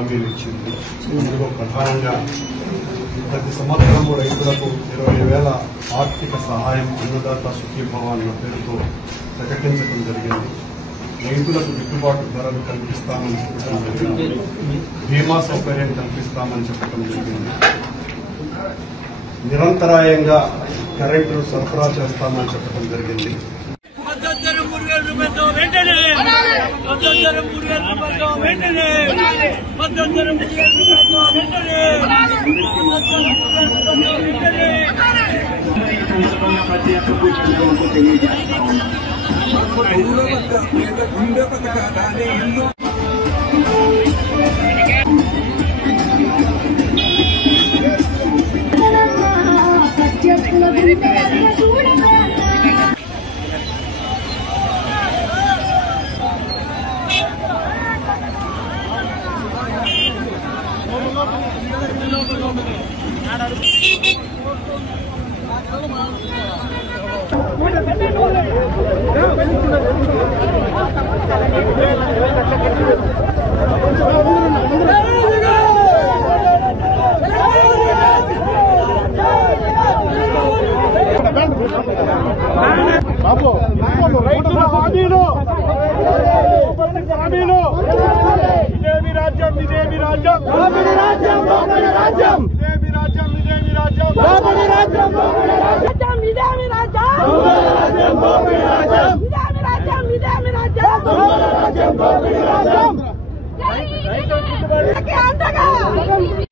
హామీలు ఇచ్చింది. అందులో ప్రధానంగా ప్రతి సంవత్సరము రైతులకు 20,000 ఆర్థిక సహాయం అన్నదాత సుఖీభవ అన్న పేరుతో ప్రకటించడం జరిగింది. రైతులకు గిట్టుబాటు ధరలు కల్పిస్తామని చెప్పడం జరిగింది. బీమా సౌకర్యం కల్పిస్తామని చెప్పడం జరిగింది. నిరంతరాయంగా కరెంటును సరఫరా చేస్తామని చెప్పడం జరిగింది. రైతుల హామీలు ఇదేమి రాజ్యం, ఇదేమి రాజ్యం, ఇదేమి రాజ్యం, ఇదేమి రాజ్యం, ఇదేమి రాజ్యం, ఇదేమి రాజ్యం, ఇదేమి రాజ్యం, ఇదేమి రాజ్యం, ఇదేమి రాజ్యం.